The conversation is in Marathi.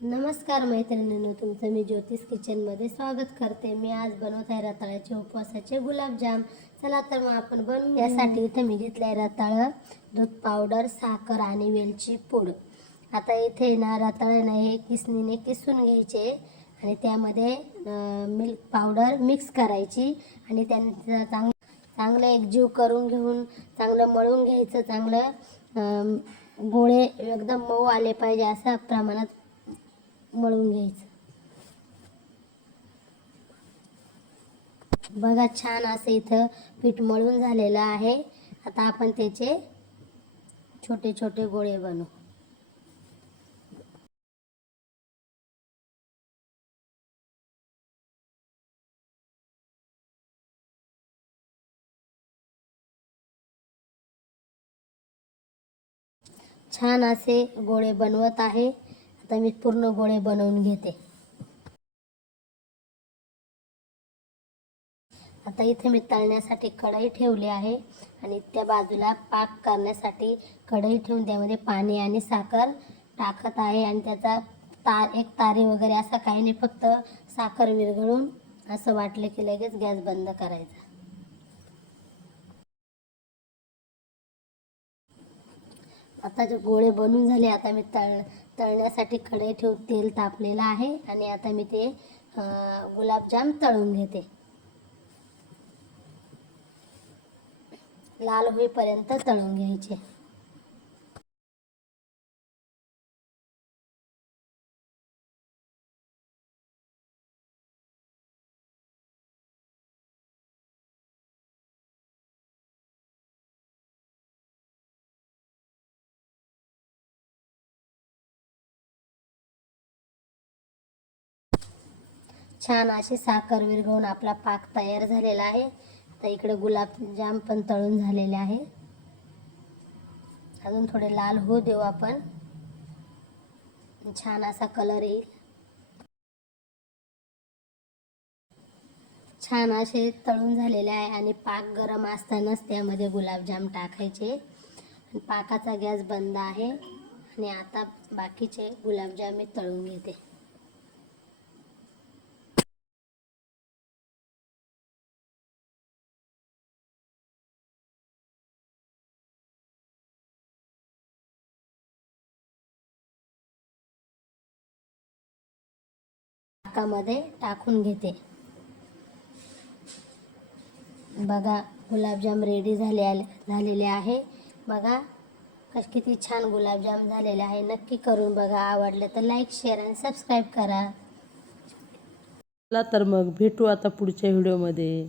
नमस्कार मैत्रिणींनो, तुमचं मी ज्योतिष किचनमध्ये स्वागत करते। मी आज बनवत आहे रताळ्याचे उपवासाचे गुलाबजाम। चला तर मग आपण बनवू। यासाठी इथे मी घेतले आहे रताळं, दूध पावडर, साखर आणि वेलची पूड। आता इथे ना रताळे ना हे किसणीने किसून घ्यायचे आणि त्यामध्ये मिल्क पावडर मिक्स करायची आणि त्यांचा चांगलं एकजीव करून घेऊन चांगलं मळून घ्यायचं। चांगलं गोळे एकदम मऊ आले पाहिजे अशा प्रमाणात मळून घ्यायचं। बघा छान असं इथं पीठ मळून झालेलं आहे। आता आपण त्याचे छोटे छोटे गोळे बनवू। छान असे गोळे बनवत आहे। आता मी पूर्ण गोळे बनवून घेते। आता इथे मी तळण्यासाठी कढई ठेवली आहे आणि त्या बाजूला पाक करण्यासाठी कढई ठेवून त्यामध्ये पाणी आणि साखर टाकत आहे आणि त्याचा एक तारे वगैरे असं काही नाही, फक्त साखर विरघळून असं वाटलं की लगेच गॅस बंद करायचा। आता जे गोळे बनून झाले, आता मी तळण्यासाठी कढई ठेवून तेल तापलेलं आहे आणि आता मी ते गुलाबजाम तळून घेते। लाल होईपर्यंत तळून घ्यायचे। छान अशी साखर विरघळून आपला पाक तयार झालेला आहे। आता इकडे गुलाबजाम पण तळून झालेले आहे। अजून थोडे लाल होऊ देऊ आपण, छान असा कलर येईल। छान असे तळून झालेले आहे आणि पाक गरम असतानाच त्यामध्ये गुलाबजाम टाकायचे। पाकाचा गॅस बंद आहे आणि आता बाकीचे गुलाबजाम मी तळून घेते। पाकामध्ये टाकून घेते। बघा गुलाबजाम रेडी झालेले आहे। बघा किती छान गुलाबजाम झालेले आहे। नक्की करून बघा। आवडले तर लाईक, शेअर आणि सबस्क्राईब करा। चला तर मग भेटू आता पुढच्या व्हिडिओमध्ये।